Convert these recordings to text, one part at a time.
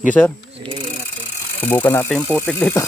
Sige sir. Sige, ingat po. Subukan natin yung putik dito.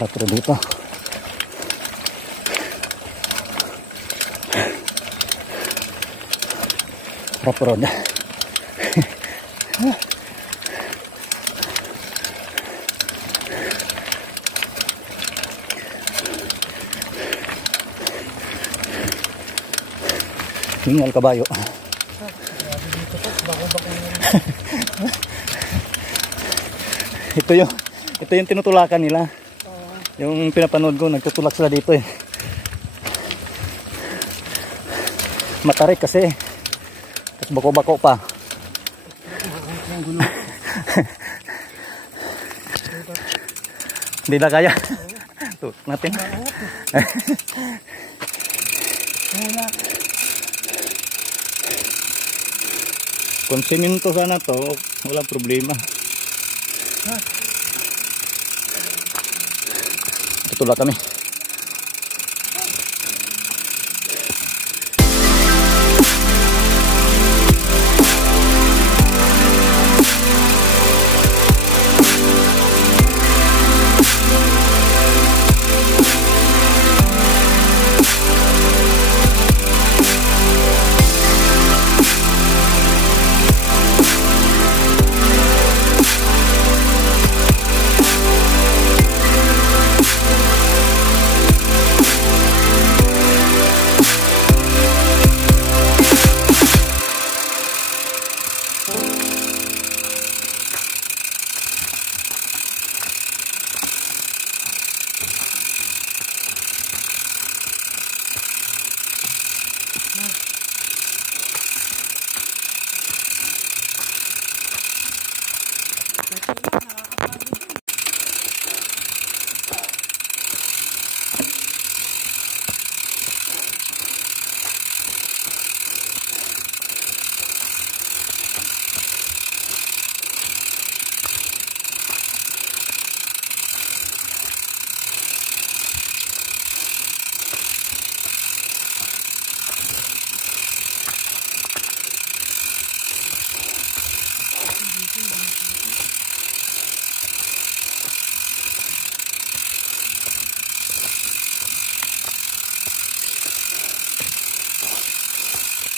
Rapro dito. Rapro na. Hingal kabayo. Ito yung tinutulakan nila. Yung pinapanood ko, nagtutulak sila dito eh. Matarik kasi. Tapos bako-bako pa. Hindi na kaya. Tutok natin. Kung siminto sana to, walang problema. Tutulak kami.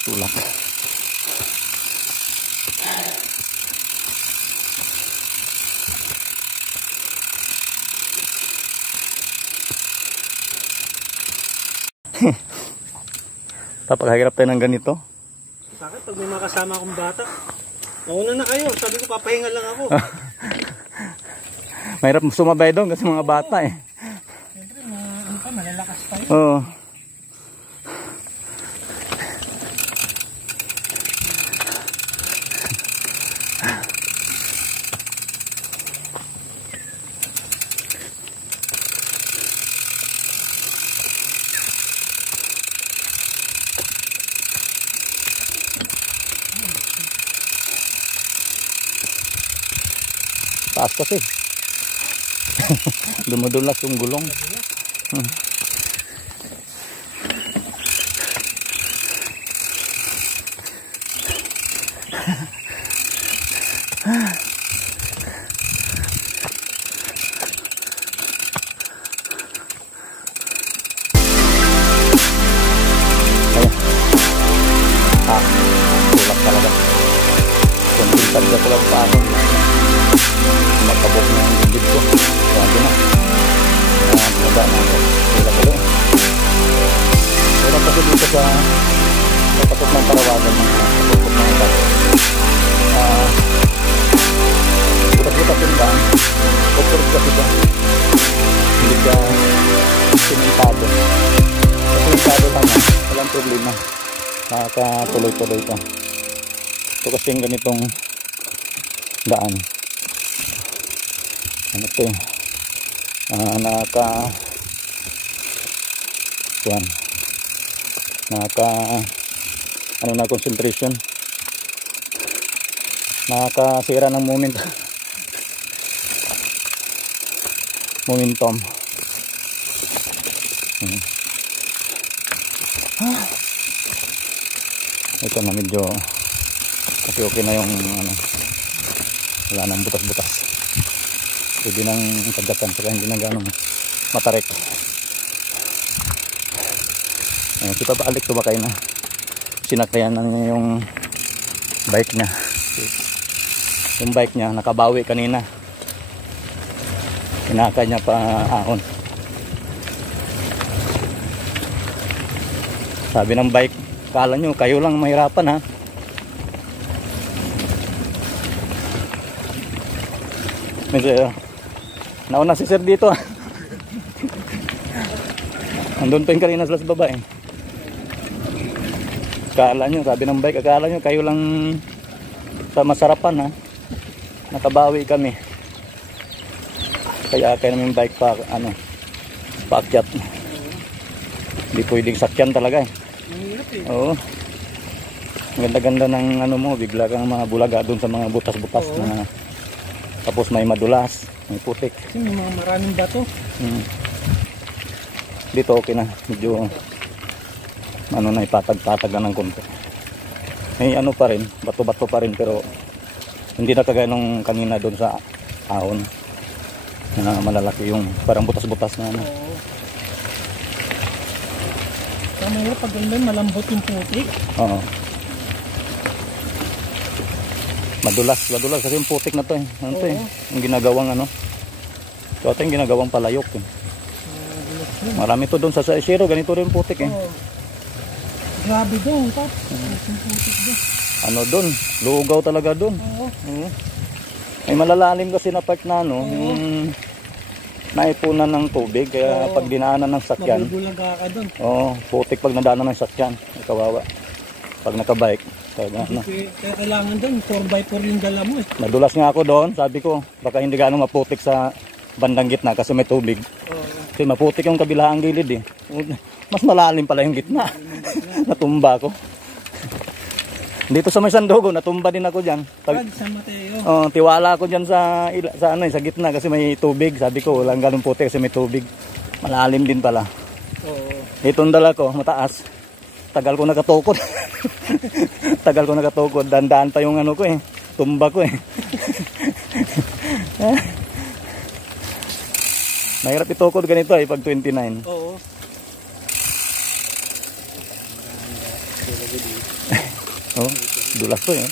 Tulak. Papakahirap tayo ng ganito. Bakit pag may makasama akong bata? Nauna na kayo, sabi ko papahinga lang ako. Mahirap sumabay doon kasi mga bata eh. Siyempre, ano pa, malalakas pa yun. Oo. Taas kasi. Dumudulas yung gulong. Tulak talaga. Kunting tagda ko lang pa ako. Magkabok na yung dibdib ko. Grabe na. Bumaba na ako. Tulak ulit. Pero kasi dito sa patok ng Parawagan mga patok ng ibat. Butas-butas yung daan. Off-road kasi ba? Hindi ka simentado. Simentado tama. Walang problema. Nakakatuloy-tuloy ka. Ito kasi yung ganitong daan. Ano ito eh. Ano na concentration. Nakakasira ng momentum. Ito na medyo okay na yung ano, wala nang butas-butas. Pwede nang kagatan saka hindi na gano'ng matarik. Si Papa Alex tumakay na. Sinakayan na niya yung bike niya. Yung bike niya nakabawi kanina. Hinakay niya pa ahon. Sabi ng bike, kala nyo kayo lang mahirapan ha. Nauna si sir dito. Andun pa yung kanina sa baba eh. Akala nyo, sabi ng bike, akala nyo kayo lang sa masarapan ha. Nakabawi kami. Kaya kaya namin bike pa, ano, paakyat. Hindi pwedeng sakyan talaga eh. Oo. Ganda-ganda ng ano mo, bigla kang mga bulaga doon sa mga butas-butas na tapos may madulas, may putik. Kasi may mga maraming bato. Dito okay na, medyo ano na ipatag-patag na ng konti. May ano pa rin, bato-bato pa rin pero hindi na kagaya nung kanina doon sa ahon na malalaki yung parang butas-butas na ano. Tama yun, pag ganun malambot yung putik. Oo. Madulas kasi yung putik na to eh. Ano to eh? Yung ginagawang ano. So ito yung ginagawang palayok eh. Marami to doon sa Isiro, ganito rin yung putik eh. Grabe doon, yung putik doon. Ano doon? Lugaw talaga doon. May malalalim kasi na part na ano, yung naipunan ng tubig kaya pag dinaanan ng sakyan. Mabubulaga ka doon. Putik pag nadaanan ng sakyan. Kawawa. Pag nakabike. Kaya kailangan doon, 4x4 yung dala mo eh. Nadulas nga ako doon, sabi ko, baka hindi gano'ng maputik sa bandang gitna kasi may tubig. Kasi maputik yung kabilang gilid eh. Mas malalim pala yung gitna. Natumba ako. Dito sa may Sandogo, natumba din ako dyan. San Mateo. Tiwala ako dyan sa gitna kasi may tubig. Sabi ko, walang ganong putik kasi may tubig. Malalim din pala. Itong dala ko, mataas. Tagal ko nakatukod. Dandaan pa yung ano ko eh. Tumba ko eh. Mahirap itukod ganito eh pag 29. Oo. Dulas to eh.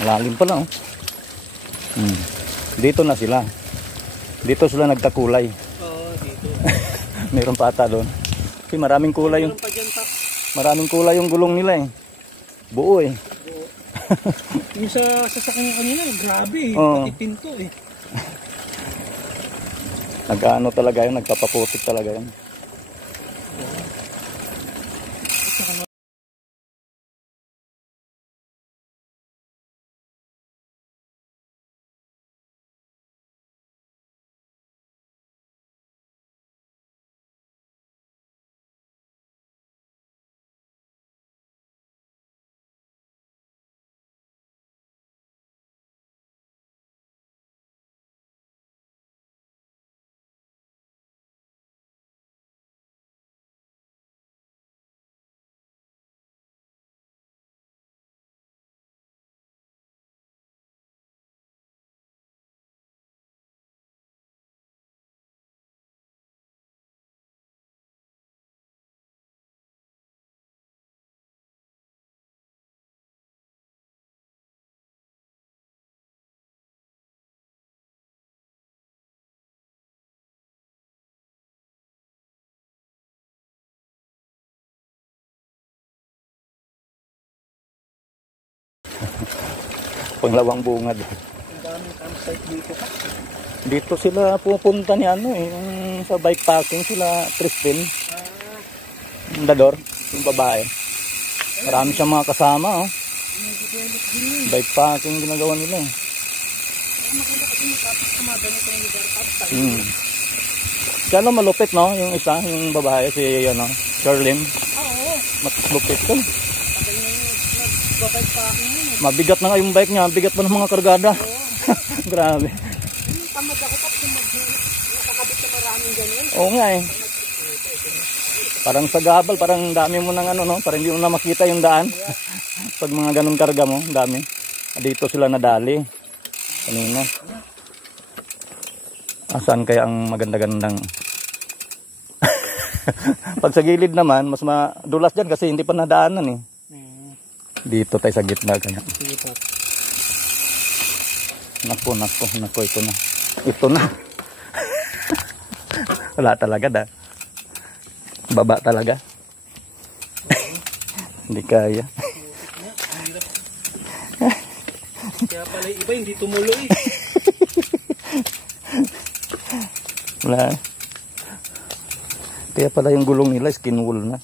Malalim pala oh. Dito na sila. Dito sila nagtakulay. Dito. Meron pa ata doon. Kasi maraming kulay yung gulong nila eh. Buo eh. Yung sa sasakyan kanina, grabe eh. Oo. Pati pinto eh. Nag-ano talaga yun, nagpapaputik talaga yun. Panglawang bungad. Ang daming campsite dito. Dito sila pupunta ni ano eh, yung sa bike packing sila Tristin. Yung dador, yung babae. Marami siyang mga kasama oh. Bike packing ginagawa nila eh. Maganda kasi matapos kumaga na itong lugar tapos tayo. Kaya lang malupit no, yung isa, yung babae si ano, Sherlyn. Oo. Mas lupit to. Tagal na yung nagbabike pa akin yun. Mabigat na nga yung bike niya, bigat pa ng mga kargada. Grabe. Tamad ako tapos nakakabit na maraming ganyan. Oo nga eh. Parang sa gabal, parang dami mo ng ano no, parang hindi mo na makita yung daan. Pag mga ganun karga mo, dami. Dito sila nadali. Kanina. Saan kaya ang maganda-gandang? Pag sa gilid naman, mas madulas dyan kasi hindi pa nadaanan eh. Dito tayo sa gitna kaya. Sige pa. Nako, ito na. Ito na. Wala talaga da. Baba talaga. Hindi kaya. Kaya pala yung iba hindi tumuloy. Wala. Kaya pala yung gulong nila skin wool na.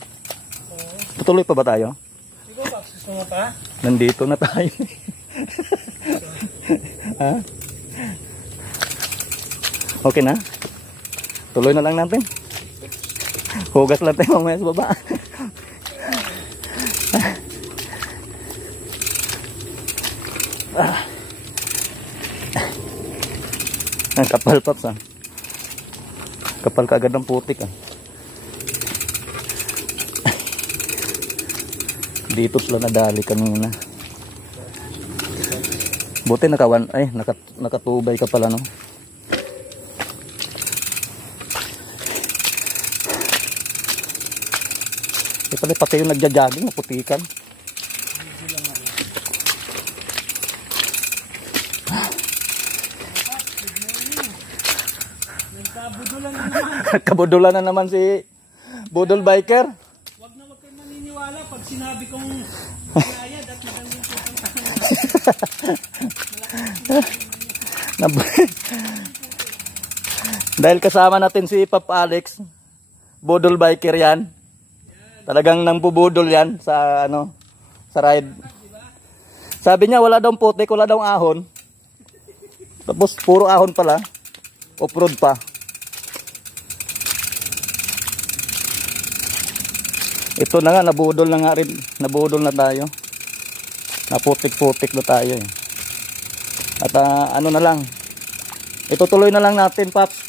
Tutuloy pa ba tayo? Ikaw ba? Susunod pa? Nandito na tayo. Ha? Okay na? Tuloy na lang natin. Hugas lang tayo mamaya sa baba. Ang kapal paps ah. Kapal kaagad ng putik ah. Dito sila nadali kanina. Buti nakatubay ka pala no. Pati yung nagja-jogging maputikan. Kabudulan na naman si Budol Biker. Wag kayo maniniwala pag sinabi kong bayad at magandang Dahil kasama natin si Pap Alex, Budol Biker yan. Talagang nang bubudol yan sa ano, sa ride. Sabi niya wala daw putik, wala daw ahon. Tapos puro ahon pala. Off-road pa. Ito na nga, nabudol na nga rin. Nabudol na tayo. Naputik-putik na tayo eh. At ano na lang. Itutuloy na lang natin, Paps.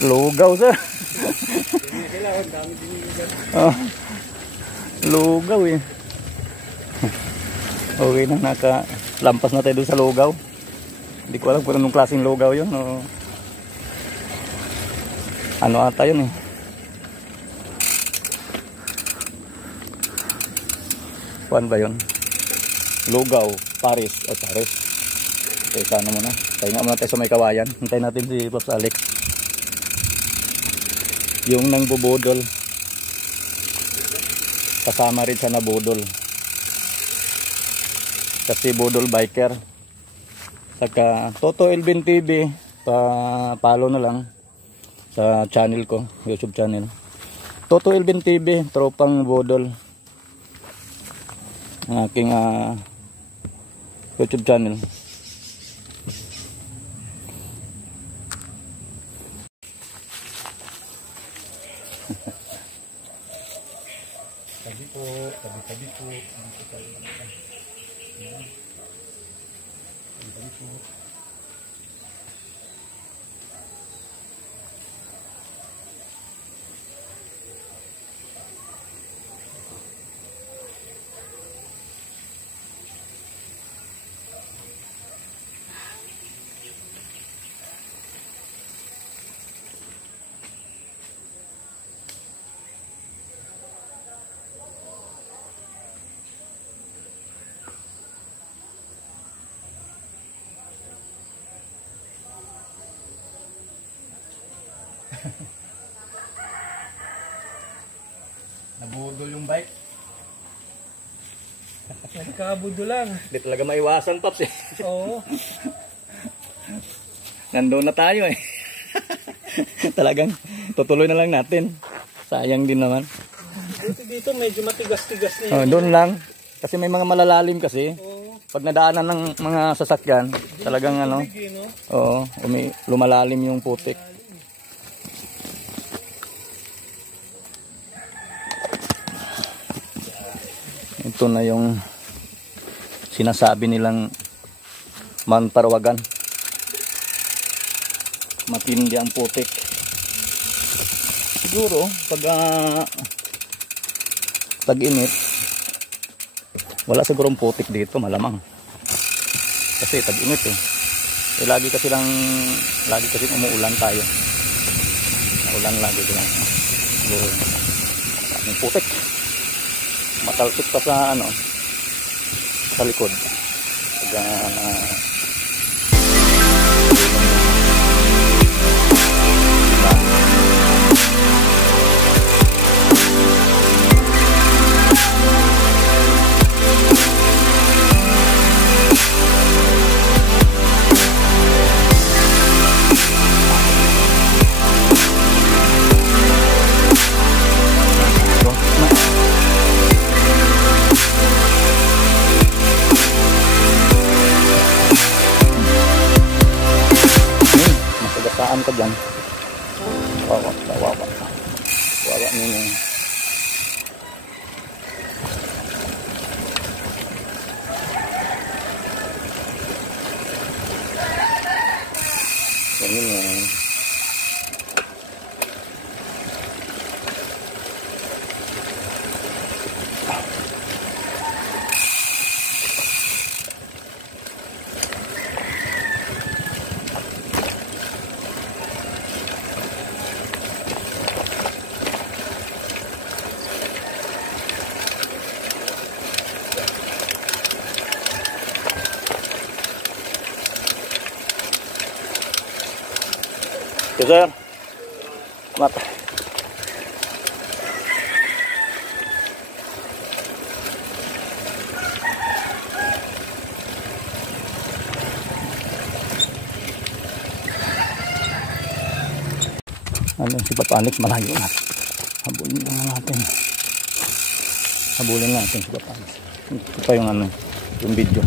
Lugaw, sir. Sila, ang dami dinigan. Oh, lugaw eh. Okay na, nakalampas na tayo doon sa lugaw. Hindi ko alam kung anong klaseng lugaw yun. O, ano ata yun eh. Kuan ba yun? Lugaw, Paris. O, Paris. Okay, sana muna. Tayo nga muna tayo sa may kawayan. Hintayin natin si Pops Alex. Yung nang bubudol. Kasama rin sa nabudol. Kasi budol biker. Saka Toto Elvin TV, pa-follow na lang sa channel ko, YouTube channel. Toto Elvin TV, tropang budol. Ang aking YouTube channel. Tabi po, tabi po. Dito tayo. Tabi po. Nabudol yung bike. Nagkabudo lang. Hindi talaga maiwasan, Pops eh. Oo. Nandoon na tayo eh. Talagang tutuloy na lang natin. Sayang din naman. Dito medyo matigas-tigas na Oh, yun. doon lang. Kasi may mga malalalim kasi. Oo. Pag nadaanan ng mga sasakyan, talagang ano, Sige, no? oo, lumalalim yung putik. Ito na yung sinasabi nilang mantarwagan. Matindi ang putik. Siguro pag tag-init, wala sigurong putik dito, malamang. Kasi tag-init eh. Lagi kasi umuulan tayo. Ulan lagi lang. Siguro ang putik. Matalsik pa sa ano, sa likod. Pag saan ka dyan? Wawa ninyo. Ganyan yan. Okay, sir. Mata. Ano si Papa Alex, malayo na. Habulin lang natin. Habulin natin si Papa Alex. Ito pa yung ano, yung video.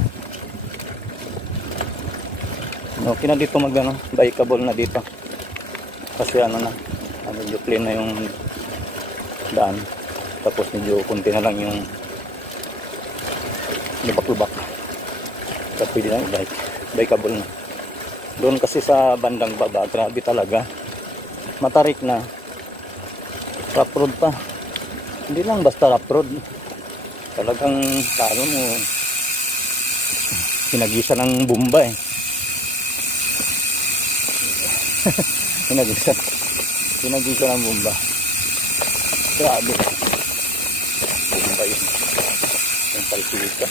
Okay na dito bikeable na dito. Kasi ano na, medyo plain na yung daan. Tapos medyo kunti na lang yung lubak-lubak. Kaya pwede na bikeable na. Doon kasi sa bandang baba, grabe talaga. matarik na. Rough road pa. Hindi lang basta rough road. Talagang talo mo. Pinagisa ng bomba eh. Pinagisa ng bomba. Grabe. Bomba yun. Yung palsika.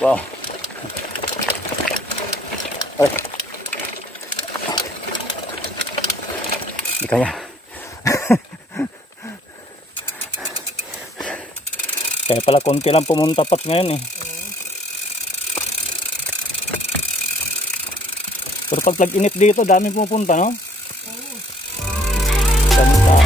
Wow. Ay. Hindi kaya. Kaya pala konti lang pumunta Paps ngayon eh. Pero pag tag-init dito, dami pumupunta, no? Dami tao.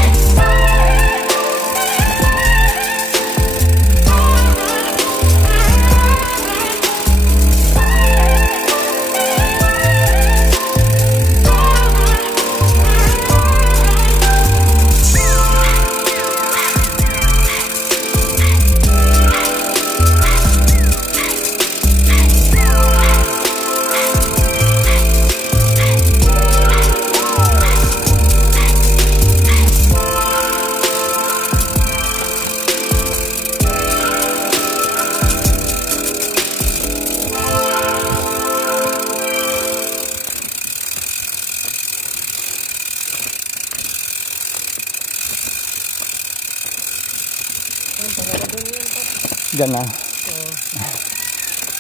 Diyan na.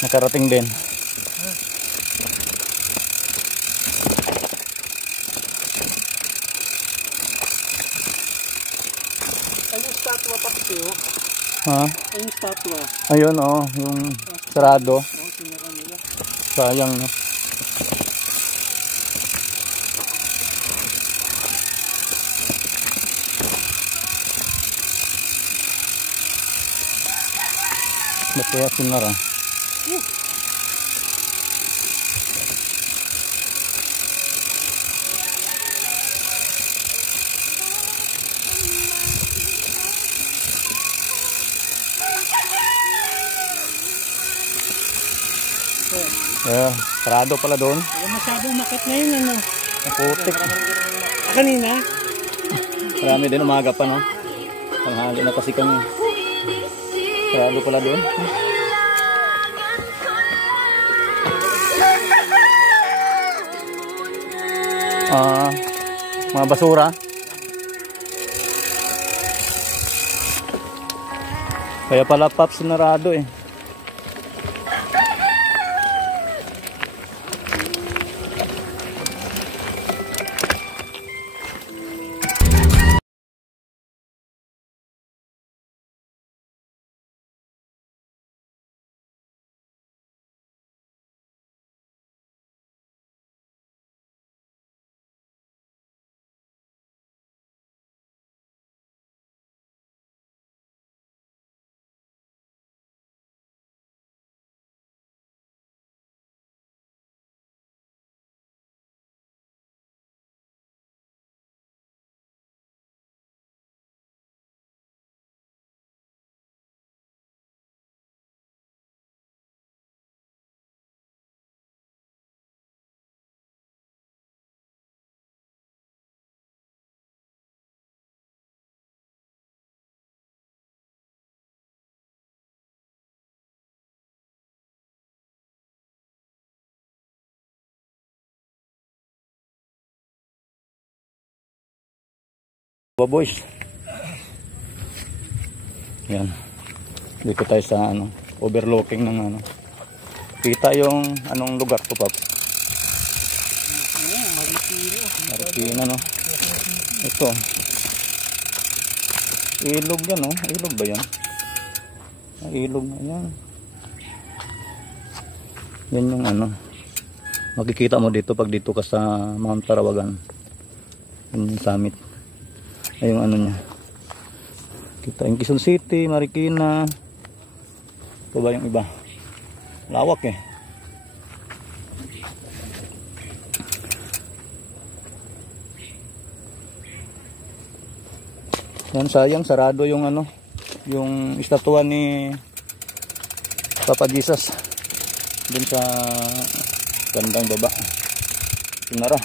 Nakarating din. Ay, yung statwa pa kasi oh. Ha? Ay, yung statwa. Ayun oh, yung sarado. Oh, sinara nila. Sayang no. Ba't kaya sinara? Sarado pala doon. Ay, masyadong makat na yun ano. Putik. Kanina? Marami din umaga pa no. Tanghali na kasi kami. Sarado pala doon. Mga basura. Kaya pala Paps sinarado eh. Boys. Yan. Dito tayo sa ano, overlooking ng ano. Kita yung anong lugar to, Paps? Marikina, no? Ito. Ilog yan, no? Ilog ba yan? Ilog na yan. Yan yung ano. Makikita mo dito pag dito ka sa Mount Parawagan. Yung summit. Ay yung ano niya. Kita yung Quezon City, Marikina. Ito ba yung iba? Lawak eh. Yan, sayang sarado yung ano, yung estatwa ni Papa Jesus dun sa bandang baba. Sinara.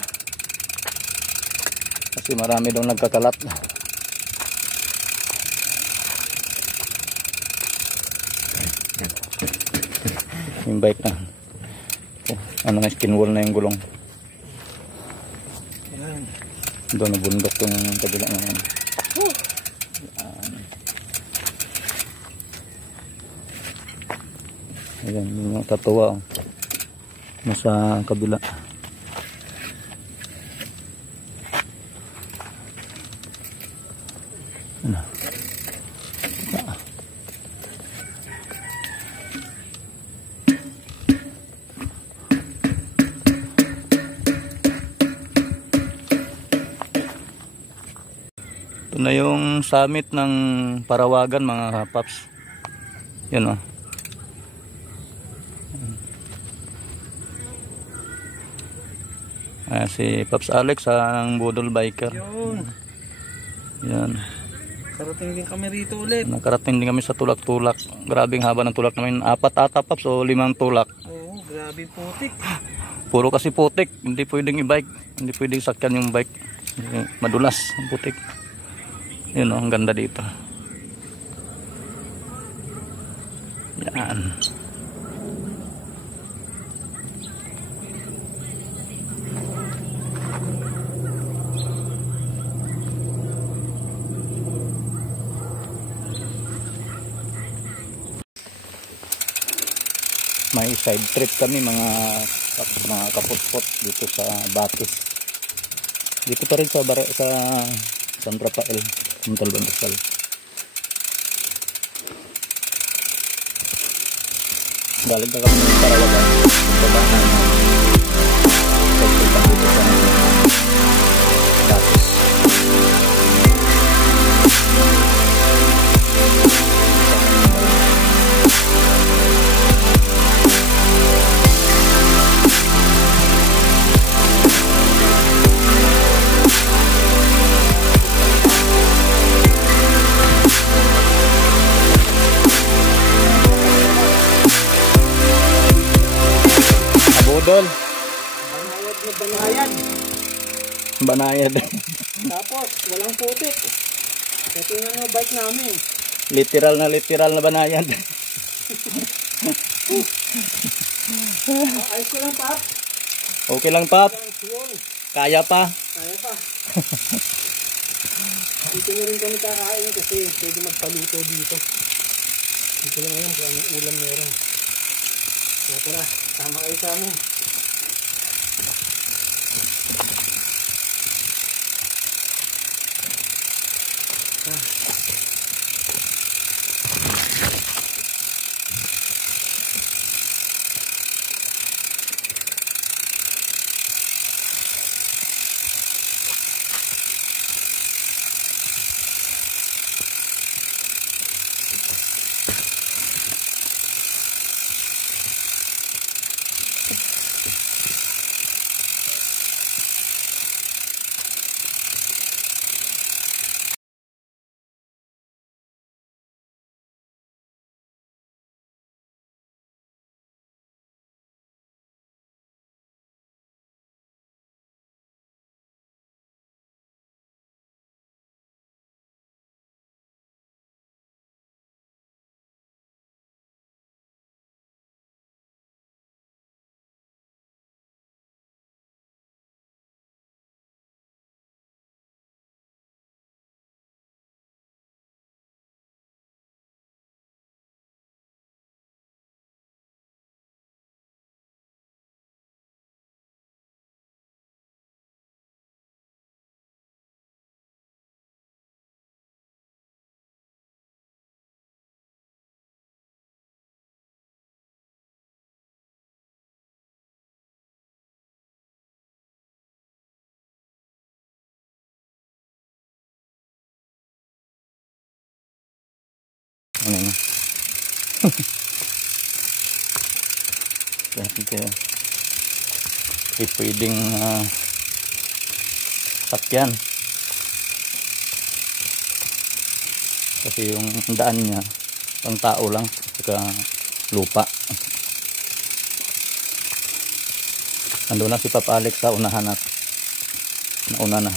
Kasi marami daw nagkakalat. Yung bike na. Ano na, skin wall na yung gulong. Ayan. Doon nabundok yung kabila ngayon. Ayan, yung tatuwa. Nasa kabila. Ano? Ito na yung summit ng Parawagan mga paps. Yun o. Si Paps Alex ang Budol Biker. Yun. Yan. Karating din kami rito ulit. Nakarating din kami sa tulak-tulak. Grabing haba ng tulak namin. 4 ata Paps o 5 tulak. Oo, grabe putik. Puro kasi putik. Hindi pwedeng i-bike. Hindi pwedeng sakyan yung bike. Madulas ang putik. Yun o, ang ganda dito. Yan. May side trip kami mga kaputpot dito sa Batis. Dito pa rin sa San Rafael, Montalban Rizal. Galing ka kami ng Parawagan. Baba na dito sa Batis. Budol. Banayad na banayad. Banayad. Tapos, walang putik. Ito nga yung bike namin. Literal na banayad. Ayos ko lang, Pap. Okay lang, Pap. Yun. Kaya pa. Kaya pa. Dito na rin kami kakain kasi pwede magpaluto dito. Dito lang alam kung anong ulam meron. So tara, tama kayo sa amin. Ano yun? Kasi pwedeng sakyan. Kasi yung daan niya pang tao lang, saka lupa. Ando na si Papa Alex sa unahan at nauna na.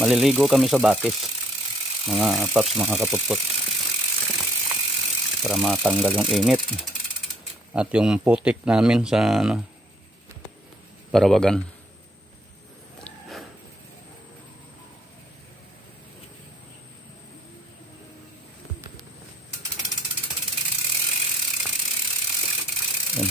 maliligo kami sa batis, mga paps, mga kaputpot, para matanggal yung init at yung putik namin sa Parawagan. Yan.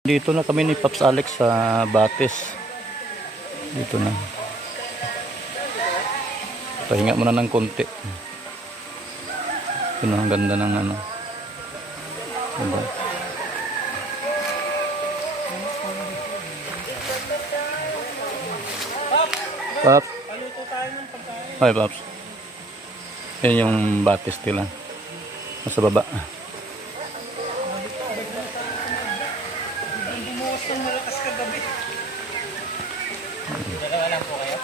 Dito na kami ni Pops Alex sa Batis. Dito na. Pahinga muna ng konti. Ito na, ang ganda ng ano. Ganda. Pops. Paluto tayo ng pagkain. Hi Pops. Yan yung Batis nila. Nasa baba. Bumuhos ng malakas kagabi. Dalawa lang po kayo?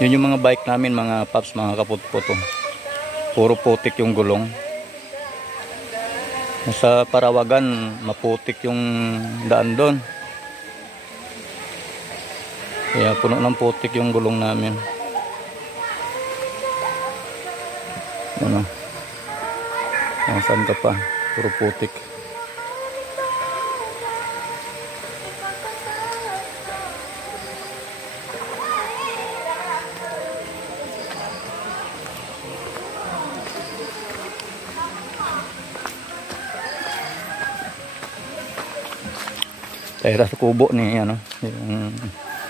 Yun yung mga bike namin, mga Pops, mga kaputputo. Puro putik yung gulong. Sa Parawagan, maputik yung daan doon. Kaya puno ng putik yung gulong namin. Ano? Saan ka pa? Puro putik. Tira sa kubo ni ano, yung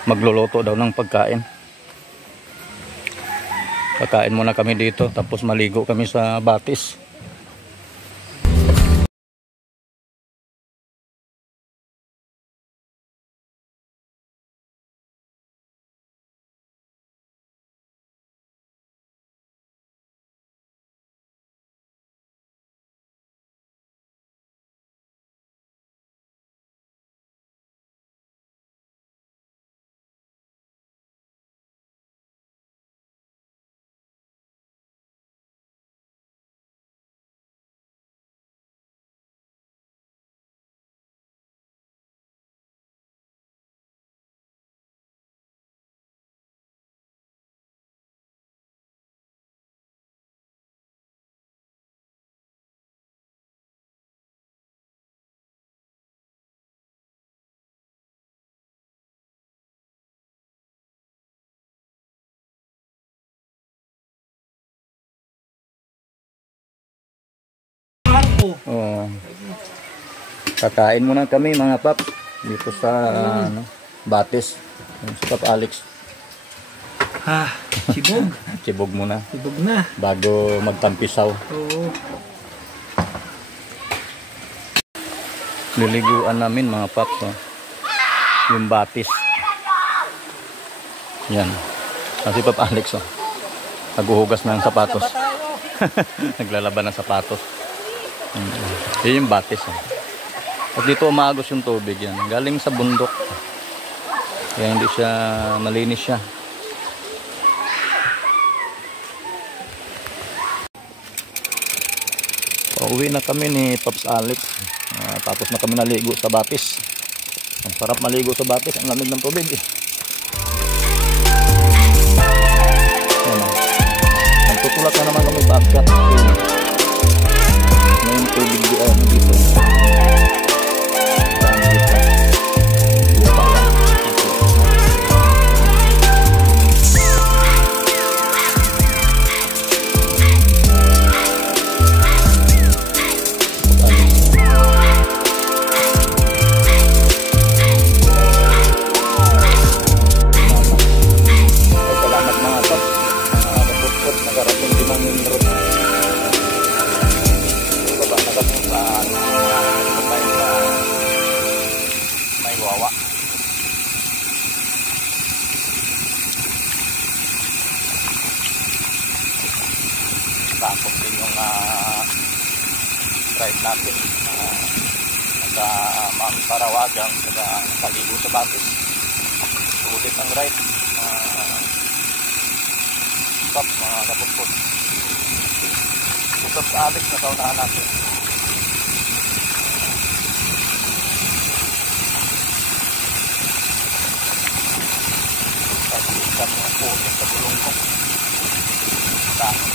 magluluto daw ng pagkain. Kakain muna kami dito, tapos maligo kami sa Batis. Oh. Kakain muna kami mga Paps dito sa Batis. Si Pop Alex. Sibog. Sibog muna. Sibog na. Bago magtampisaw. Oo. Liliguan namin mga Paps. Oh. Yung Batis. Yan. Si Pop Alex. Oh. Naghuhugas ng sapatos. Naglalaban ng sapatos. Yun yung Batis. At dito umagos yung tubig yan. Galing sa bundok. Kaya hindi siya malinis siya. Pauwi na kami ni Pops Alex. Tapos na kami naligo sa Batis. Ang sarap maligo sa Batis. Ang lamig ng tubig. Ang tutulak na naman kami pagkat. Yung tubig dito. Salamat mga top. Nakarating din ang road. Baba na kami sa natin Mami Parawagang nakaligo sa batik. Sulit ang ride. Stop mga kaputput. Stop sa Alex na saunahan natin. Pag-iisan mga putis sa bulong ko. Dahil.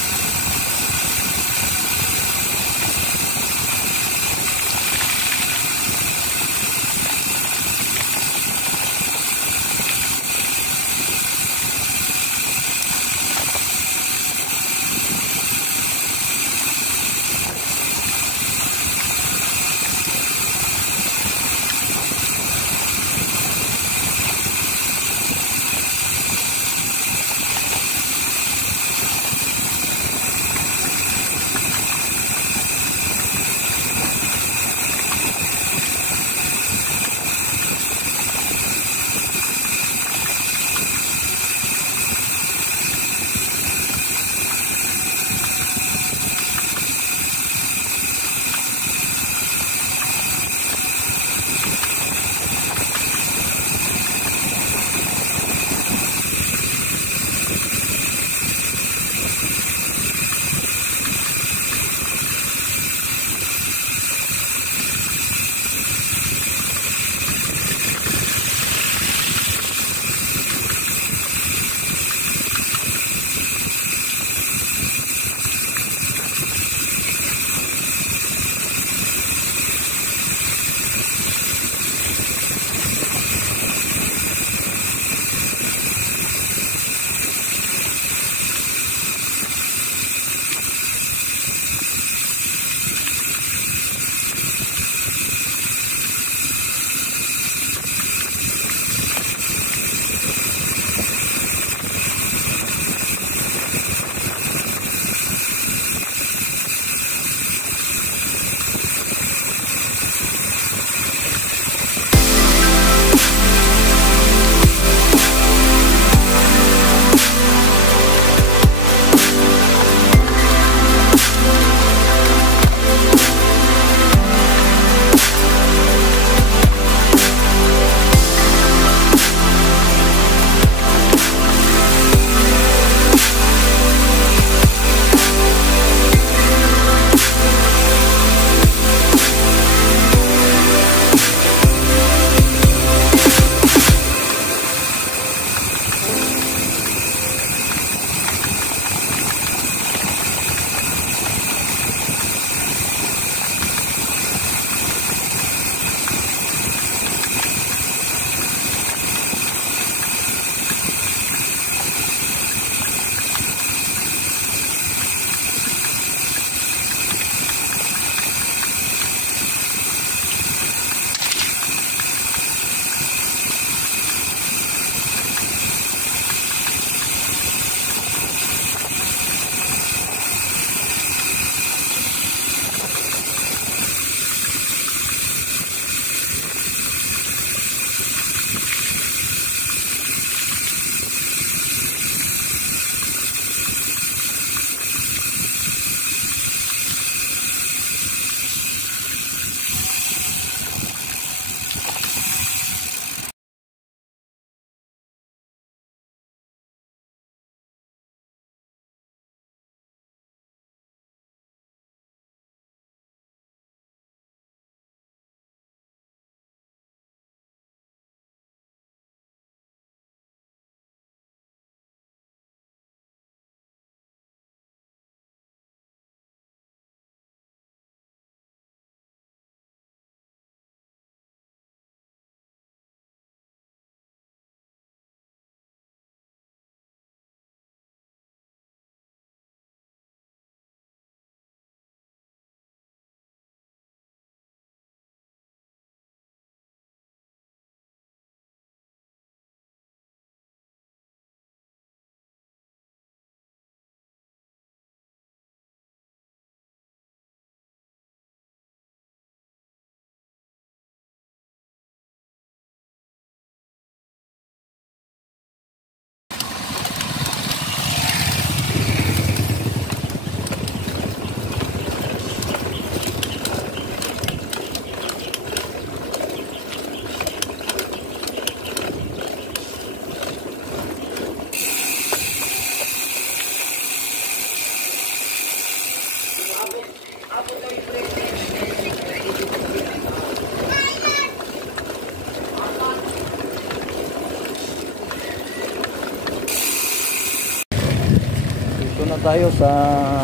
tayo sa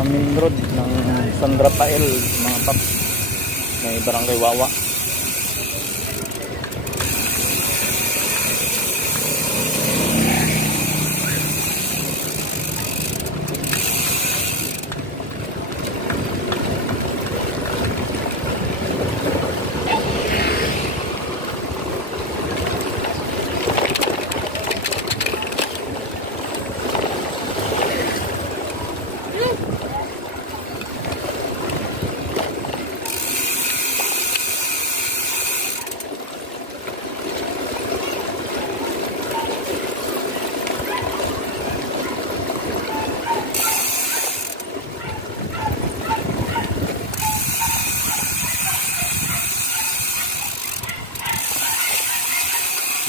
main road ng San Rafael mga paps. May barangay Wawa.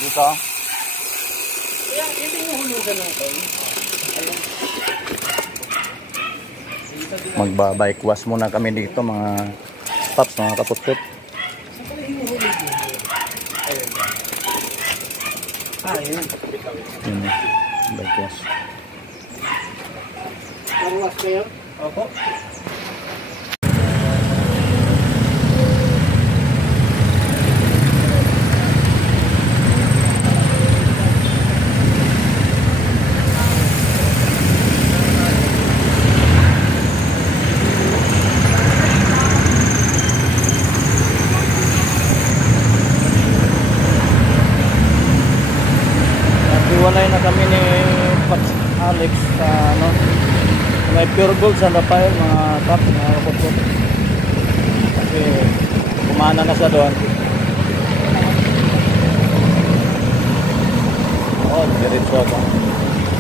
Dito. Kaya, hindi mo hulugan ng tayo. Ayun. Magba-bike wash muna kami dito mga paps, mga kaputput. Saan pala hinuhulog yun? Ayun. Ayun. Bike wash. Marwas kayo? Opo. Iwalay na kami ni Paps Alex sa ano, may Pure Gold San Rafael mga paps, mga kaputput. Kasi kumana na siya doon. Oo, diretso ako.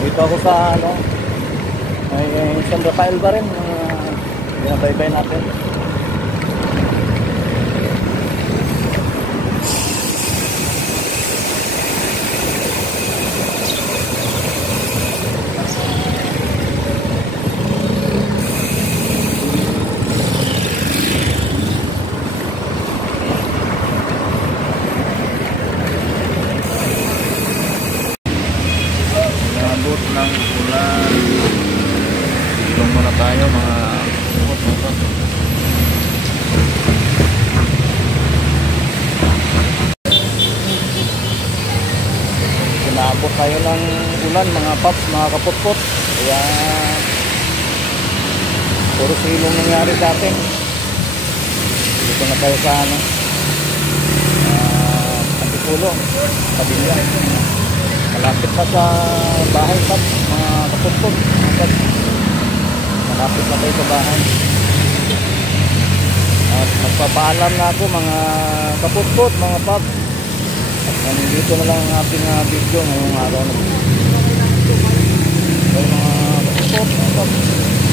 Dito ako sa ano, may San Rafael ba rin, binabaybay natin. Abot ng ulan. Ilong muna tayo mga kaputput. Inaabot tayo ng ulan mga paps, mga kaputput. Kaya puro silong nangyari sa atin. Dito na tayo sa ano, Antipulo, Padilla. Malapit na sa bahay paps, mga kaputput. Malapit na tayo sa bahay. At magpapaalam na ako mga kaputput, mga paps. At nandito na lang ang ating video ngayong araw na. So, mga kaputput, mga paps.